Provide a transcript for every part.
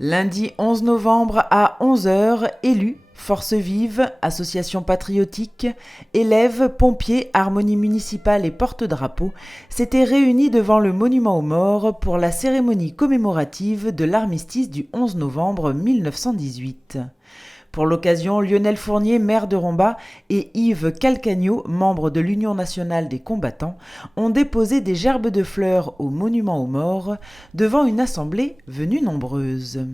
Lundi 11 novembre à 11 h, élus, Forces vives, associations patriotiques, élèves, pompiers, harmonie municipale et porte-drapeaux s'étaient réunis devant le monument aux morts pour la cérémonie commémorative de l'armistice du 11 novembre 1918. Pour l'occasion, Lionel Fournier, maire de Rombat, et Yves Calcagno, membre de l'Union nationale des combattants, ont déposé des gerbes de fleurs au monument aux morts devant une assemblée venue nombreuse.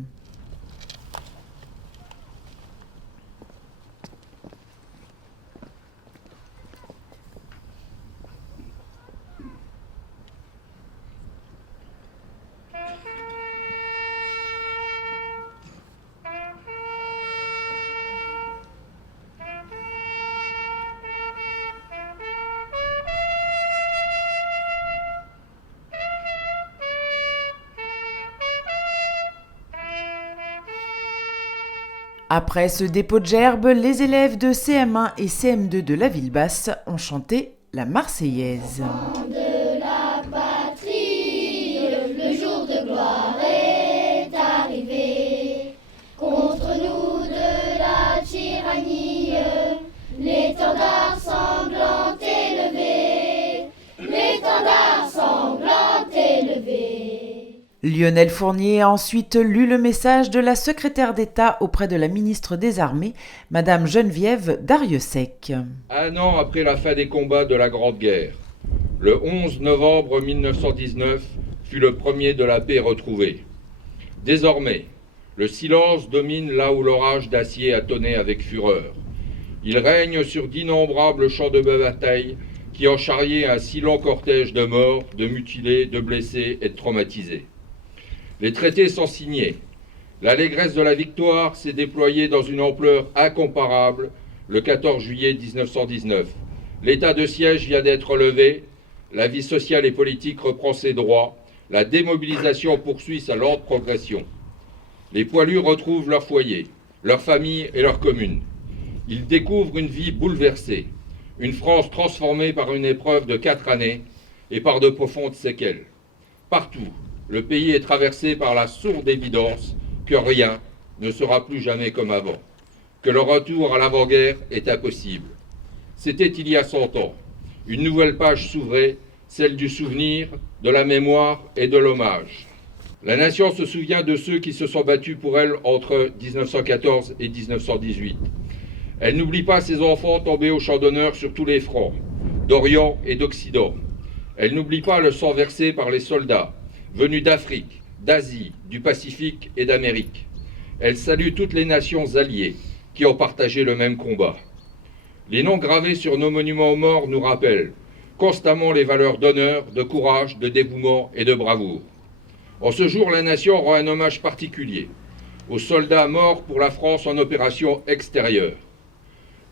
Après ce dépôt de gerbes, les élèves de CM1 et CM2 de la ville basse ont chanté la Marseillaise. De la patrie, le jour de gloire est arrivé. Contre nous de la tyrannie, l'étendard sanglant élevé. L'étendard sanglant élevé. Lionel Fournier a ensuite lu le message de la secrétaire d'État auprès de la ministre des Armées, Madame Geneviève Darrieussecq. Un an après la fin des combats de la Grande Guerre, le 11 novembre 1919 fut le premier de la paix retrouvée. Désormais, le silence domine là où l'orage d'acier a tonné avec fureur. Il règne sur d'innombrables champs de bataille qui ont charrié un si long cortège de morts, de mutilés, de blessés et de traumatisés. Les traités sont signés. L'allégresse de la victoire s'est déployée dans une ampleur incomparable le 14 juillet 1919. L'état de siège vient d'être levé, la vie sociale et politique reprend ses droits, la démobilisation poursuit sa lente progression. Les poilus retrouvent leur foyer, leur famille et leur commune. Ils découvrent une vie bouleversée, une France transformée par une épreuve de 4 années et par de profondes séquelles. Partout, le pays est traversé par la sourde évidence que rien ne sera plus jamais comme avant, que le retour à l'avant-guerre est impossible. C'était il y a 100 ans. Une nouvelle page s'ouvrait, celle du souvenir, de la mémoire et de l'hommage. La nation se souvient de ceux qui se sont battus pour elle entre 1914 et 1918. Elle n'oublie pas ses enfants tombés au champ d'honneur sur tous les fronts, d'Orient et d'Occident. Elle n'oublie pas le sang versé par les soldats, venus d'Afrique, d'Asie, du Pacifique et d'Amérique. Elle salue toutes les nations alliées qui ont partagé le même combat. Les noms gravés sur nos monuments aux morts nous rappellent constamment les valeurs d'honneur, de courage, de dévouement et de bravoure. En ce jour, la nation rend un hommage particulier aux soldats morts pour la France en opération extérieure.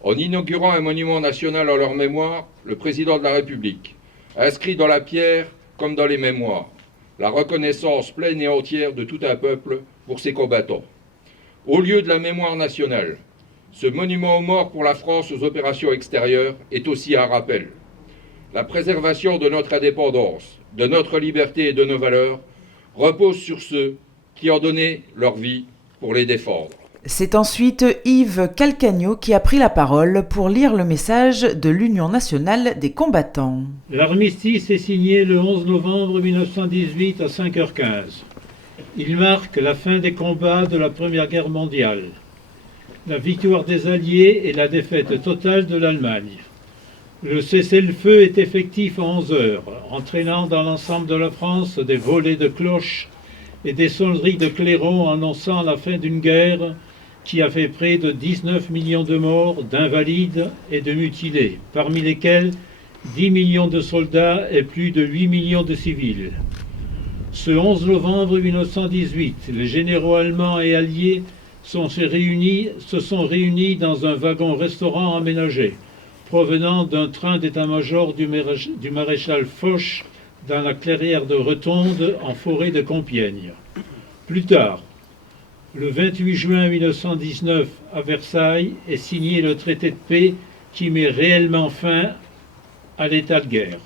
En inaugurant un monument national en leur mémoire, le président de la République a inscrit dans la pierre, comme dans les mémoires, la reconnaissance pleine et entière de tout un peuple pour ses combattants. Au lieu de la mémoire nationale, ce monument aux morts pour la France aux opérations extérieures est aussi un rappel. La préservation de notre indépendance, de notre liberté et de nos valeurs repose sur ceux qui ont donné leur vie pour les défendre. C'est ensuite Yves Calcagno qui a pris la parole pour lire le message de l'Union nationale des combattants. L'armistice est signé le 11 novembre 1918 à 5h15. Il marque la fin des combats de la Première Guerre mondiale, la victoire des Alliés et la défaite totale de l'Allemagne. Le cessez-le-feu est effectif à 11 heures, entraînant dans l'ensemble de la France des volées de cloches et des sonneries de clairons annonçant la fin d'une guerre qui a fait près de 19 millions de morts, d'invalides et de mutilés, parmi lesquels 10 millions de soldats et plus de 8 millions de civils. Ce 11 novembre 1918, les généraux allemands et alliés se sont réunis dans un wagon-restaurant aménagé, provenant d'un train d'état-major du maréchal Foch dans la clairière de Retonde en forêt de Compiègne. Plus tard, le 28 juin 1919, à Versailles, est signé le traité de paix qui met réellement fin à l'état de guerre,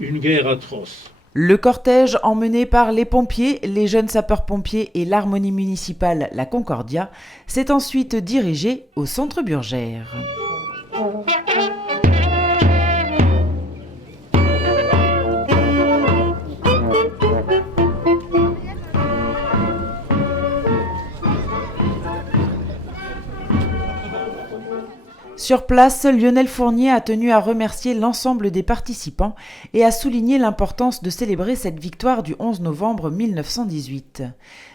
une guerre atroce. Le cortège, emmené par les pompiers, les jeunes sapeurs-pompiers et l'harmonie municipale La Concordia, s'est ensuite dirigé au centre Burgère. Sur place, Lionel Fournier a tenu à remercier l'ensemble des participants et à souligner l'importance de célébrer cette victoire du 11 novembre 1918.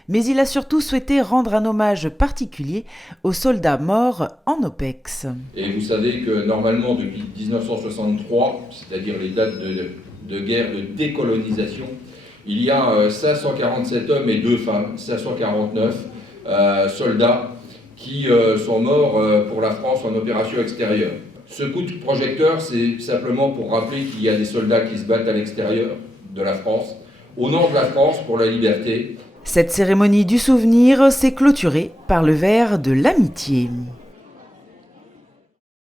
Mais il a surtout souhaité rendre un hommage particulier aux soldats morts en OPEX. Et vous savez que normalement, depuis 1963, c'est-à-dire les dates de guerre de décolonisation, il y a 547 hommes et 2 femmes, 549 soldats qui sont morts pour la France en opération extérieure. Ce coup de projecteur, c'est simplement pour rappeler qu'il y a des soldats qui se battent à l'extérieur de la France, au nom de la France pour la liberté. Cette cérémonie du souvenir s'est clôturée par le verre de l'amitié.